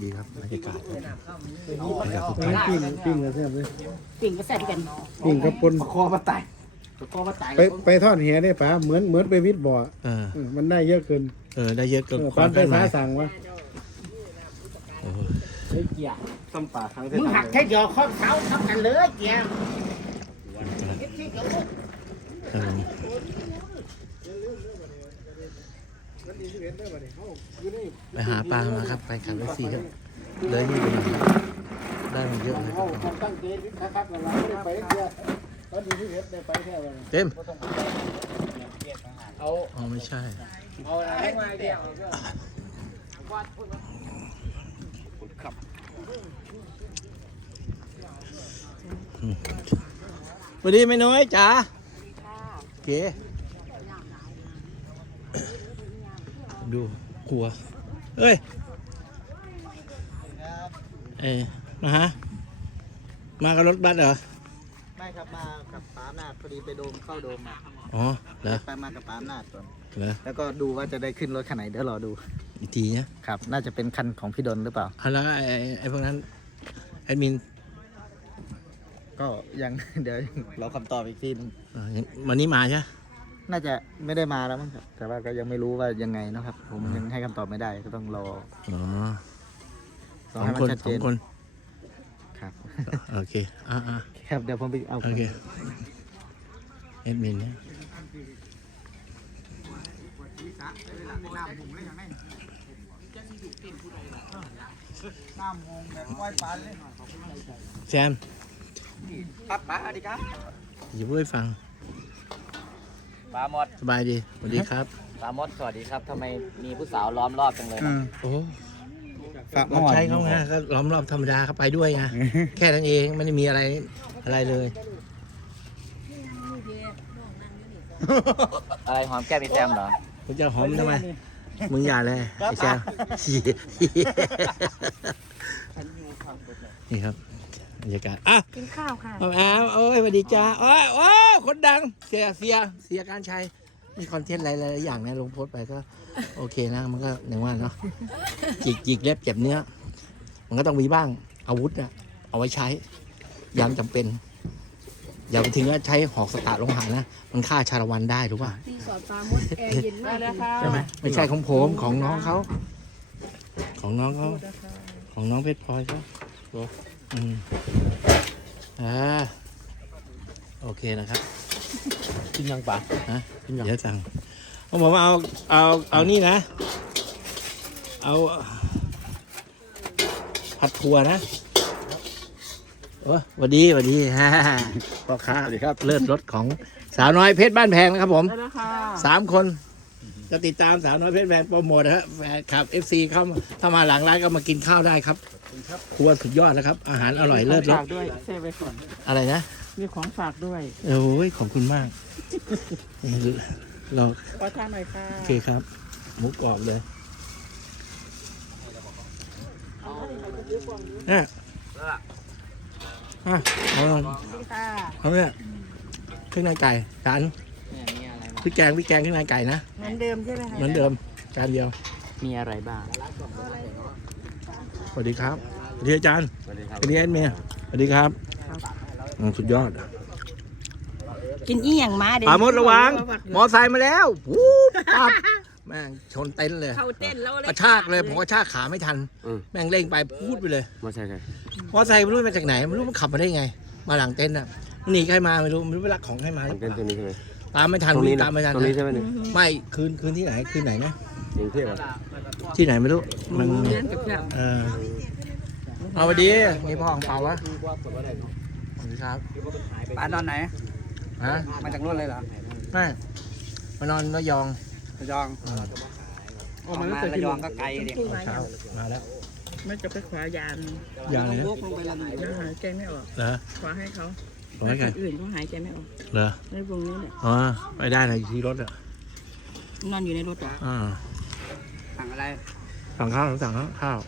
ดีครับบรรยากาศครับปิ้งปิ้งกระแทบเลยปิ่งก็ใส่ด้วยกันปิ้งกระปนคอมาตายคอมาตายไปไปทอดแหได้ปะเหมือนเหมือนไปวิทย์บ่อเออเออมันได้เยอะเกินเออได้เยอะเกินเออควาปัมนไปคาดหายสามสั่งวะโอ้โหเฮ้ยเกียร์ซ้ำป่าครั้งเส้นมึงหักแค่เดียวข้อเท้าทับกันเลยเกียร์เออ ไปหาปลามาครับ ไปขับรถซีครับเลยนี่ไปหน่อยได้มาเยอะเลยครับผมตั้งเกณฑ์ครับเราได้ไปเยวตอนนี้ที่เห็นได้ไปแค่วันเต็มเอาอ๋อไม่ใช่เอาไมาเดียวสวัสดีไม่น้อยจ๋าเก๋ ดูครัว เอ้ย เอ้ยนะฮะ มากับรถบัสเหรอ ไม่ครับมากับป๋าอำนาจพอดีไปโดมเข้าโดมมาอ๋อเหรอไปมากับป๋าอำนาจก่อนเหรอแล้วก็ดูว่าจะได้ขึ้นรถคันไหนเดี๋ยวรอดู อีกทีเนี่ยครับ น่าจะเป็นคันของพี่ดนหรือเปล่าเอาแล้วไอ้ไอ้ไอ้พวกนั้นแอดมิน ก็ยัง เดี๋ยวรอคำตอบอีกทีหนึง เอ่อยังวันนี้มาใช่ไหม น่าจะไม่ได้มาแล้วมั้งครับ แต่ว่าก็ยังไม่รู้ว่ายังไงนะครับ ผมยังให้คำตอบไม่ได้ก็ต้องรออ๋อรสอองให้มัคนนชัดสเจองนคนครับ โอเคอ่าอ่าครับเดี๋ยวผมไปเอาโอเคแอดมินเนี่ยแซมครับป๋าสวัสดีครับอย่าพูดให้ฟัง ปลาหมดสบายดีสวัสดีครับปลาหมดสวัสดีครับทำไมมีผู้สาวล้อมรอบจังเลยนะโอ้ฝากเราใช้เขาไงก็ล้อมรอบธรรมดาเขาไปด้วยไงแค่นั้นเองไม่ได้มีอะไรอะไรเลย อะไรหอมแก้มพี่แซมเหรอมึงจะหอมทำไมมึงอย่าเลยไอ้แซมนี่ครับ บรรยากาศอะกินข้าวค่ะเอาแอมโอ้ยสวัสดีจ้าโอ้ยโอ้ยคนดังเสียเสียเสียการชัยมีคอนเทนต์หลายๆอย่างนะลงโพสต์ไปก็ โอเคนะ มันก็อย่างว่าเนาะจิกจิกเล็บเจ็บเนื้อ มันก็ต้องมีบ้างอาวุธอะเอาไว้ใช้ยามจำเป็น อย่าไปถึงว่าใช้หอกสตาร์ทลงหานะ มันฆ่าชาละวันได้รู้ป่ะรีสอร์ทปลาหมดแอร์เย็นมากเลยค่ะใช่ไหมไม่ใช่ของผมของน้องเขาของน้องเขาของน้องเพชรพลอยเขา อืมอ่าโอเคนะครับกินยังป๋าฮะเดี๋ยวสั่งผมบอกว่าเอาเอาเอานี่นะ เอาผัดถั่วนะโอ้สวัสดีสวัสดีฮ่าพ่อค้าสวัสดีครับเลิศรถของสาวน้อยเพชรบ้านแพงนะครับผมได้แล้วค่ะสามคนจะติดตามสาวน้อยเพชรแพงโปรโมทนะฮะแฟนคลับเอฟซีเข้ามาถ้ามาหลังร้านก็มากินข้าวได้ครับ ครัวสุดยอดนะครับ อาหารอร่อยเลิศรสฝากด้วยเซฟไว้ก่อนอะไรนะมีของฝากด้วยโอ้ยขอบคุณมาก เราขอทานหน่อยค่ะโอเคครับหมูกรอบเลยเนี่ยอะเอาดีค่ะเอาเนี่ยเครื่องในไก่จานเนี่ยมีอะไรบ้างพริกแกงพริกแกงเครื่องในไก่นะเหมือนเดิมใช่ไหมคะเหมือนเดิมจานเดียว มีอะไรบ้าง สวัสดีครับสวัสดีอาจารย์สวัสดีครับสวัสดีแอดเมียสวัสดีครับอืมสุดยอดกินอีหยังมาเด็ป่ามดระวัง มอไซค์มาแล้ววู้ปั๊บแม่งชนเต็นท์เลย เข้าเต้นแล้วเลยกระชากเลยผมกระชากขาไม่ทันแม่งเร่งไปพูดไปเลยไม่ใช่ใช่มอไซค์ไม่รู้มาจากไหนไม่รู้มันขับมาได้ไง มาหลังเต็นท์อะมันหนีใครมาไม่รู้ไม่รู้ไปลักของใครมาหรือเปเป็นล่าตัวนี้ใช่ไหมตามไม่ทันตรงนี้วิ่งนะตามไม่ทันตรงนี้นะใช่ไหมเนี่ยไม่คืนคืนที่ไหนคืนไหนนะกรุงเทพอะที่ไหนไม่รู้ มันเลี้ยงกับเพื่อนเออเอาไปดีนี่พ่อของเปาวะสวัสดีครับป๋านอนไหนฮะมาจากนู่นเลยเหรอไม่มานอนระยองระยองเออออกมาระยองก็ไกลดิพูดมาเช้ามาแล้วไม่จะไปขวายานยางเลยนะยังหายใจไม่ออกเหรอขวาให้เขาขอให้ใครคนอื่นเขาหายใจไม่ออกเหรอในวงนี้เนี่ยอ๋อไปได้เลยที่รถอะนอนอยู่ในรถเหรออ่าสั่งอะไร สั่งข้าวสั่งข้าว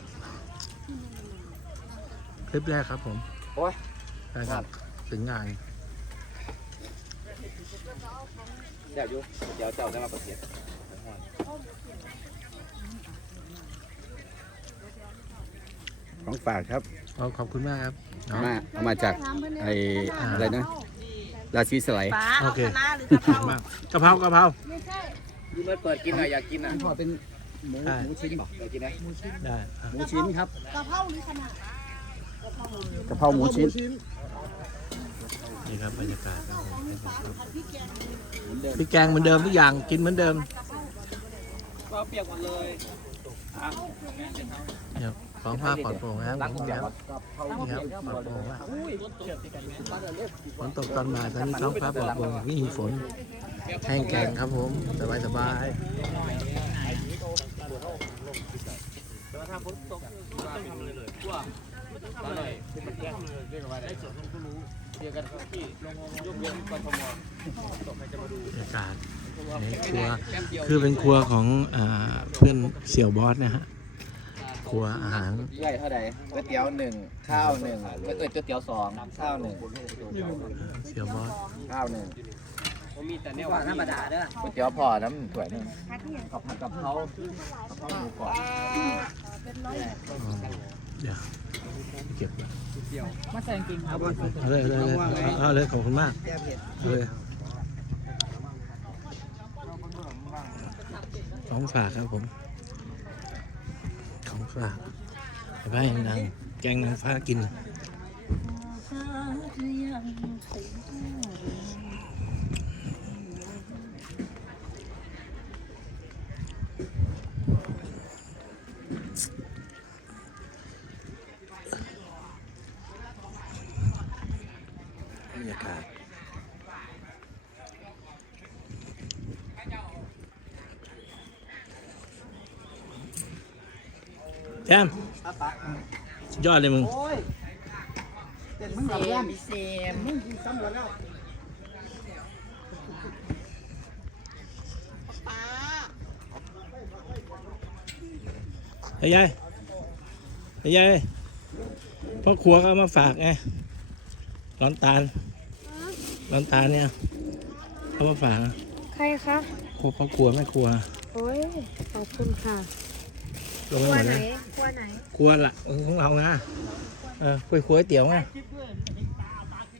คลิปแรกครับผมโอ้ยใช่ครับถึงงานเดี๋ยวอยุเดี๋ยวเจ้าจะมาประเทียบของฝากครับขอขอบคุณมากครับเนาะมาเอามาจากไออะไรนะราชีสไลด์โอเคขอบคุณมากกะเพรากะเพรายูเมื่อเปิดกินหน่อยอยากกินอะพอเป็น หมูได้หมูชิ้นบอกอยากกินไหมได้อะหมูชิ้นครับกะเพราหรือขนาดกะเพราหมูชิ้นนี่ครับบรรยากาศครับผมพริกแกงเหมือนเดิมทุกอย่างกินเหมือนเดิมก็เปียกหมดเลยเดี๋ยวของผ้าปลอดโปร่งนะครับผมนี่ครับนี่ครับปลอดโปร่งมากฝนตกตอนบ่ายตอนนี้ท้องฟ้าปลอดโปร่งไม่มีฝนแห้งแกงครับผมสบายสบาย บรรยากาศในครัวคือเป็นครัวของอ่าเพื่อนเสี่ยวบอสนะฮะครัวอาหารใหญ่เท่าไหร่ก๋วยเตี๋ยวหนึ่งข้าวหนึ่งก๋วยเตี๋ยวสองข้าวหนึ่งเสี่ยวบอสข้าวหนึ่ง มีแต่เนี่ยว่าธรรมดาเด้อก๋วยเตี๋ยวพอน้ำถ้วยหนึ่งกับผัดกับเขากับเขาหมูกรอบอ๋อเดี๋ยวเก็บไว้มาใส่กางเกงครับเอาเลยเอาเลยเอาเอาเลยขอบคุณมากเอาเลยของฝากครับผม ของฝากไปให้นางแกงนางฟ้ากินบ แจมสุดยอดเลยมึงมึงกับย่านเซมมึงซ้ำกันแล้วเฮ้ยยายเฮ้ยยายพ่อครัวก็เอามาฝากไงร้อนตาลร้อนตาลเนี่ยเขามาฝาก ใครคะครัวพ่อครัวแม่ครัว โอ้ยขอบคุณค่ะ ลงคไปรัหวมดไหนเลยครัวไหนครัวละของเราไงเออคุยครัวเตี๋ยวไง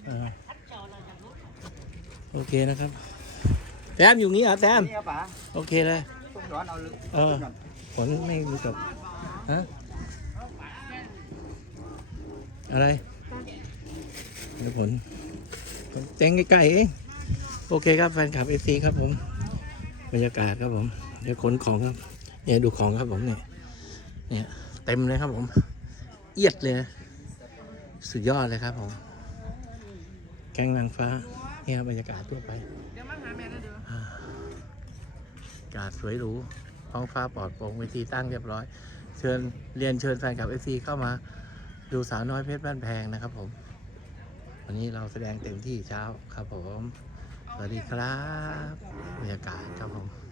เออโอเคนะครับแต้มอยู่งี้เหรอแต้มนี่ครับป๋าโอเคเลย ต้มร้อนเอาลึกเออผลไม่รู้กับฮะอะไรเดี๋ยวผลผมเต็งใกล้ๆเองโอเคครับแฟนคลับเอฟซีครับผม บรรยากาศครับผม เดี๋ยวขนของครับเนี่ยดูของครับผมเนี่ย เนี่ยเต็มเลยครับผม เอียดเลยนะสุดยอดเลยครับผม แกงนางฟ้า เนี่ยบรรยากาศทั่วไปอ่าอากาศสวยหรูท้องฟ้าปลอดโปร่งเวทีตั้งเรียบร้อย เชิญเรียนเชิญแฟนคลับเอฟซีเข้ามาดูสาวน้อยเพชรบ้านแพงนะครับผม วันนี้เราแสดงเต็มที่เช้าครับผม สวัสดีครับบรรยากาศครับผม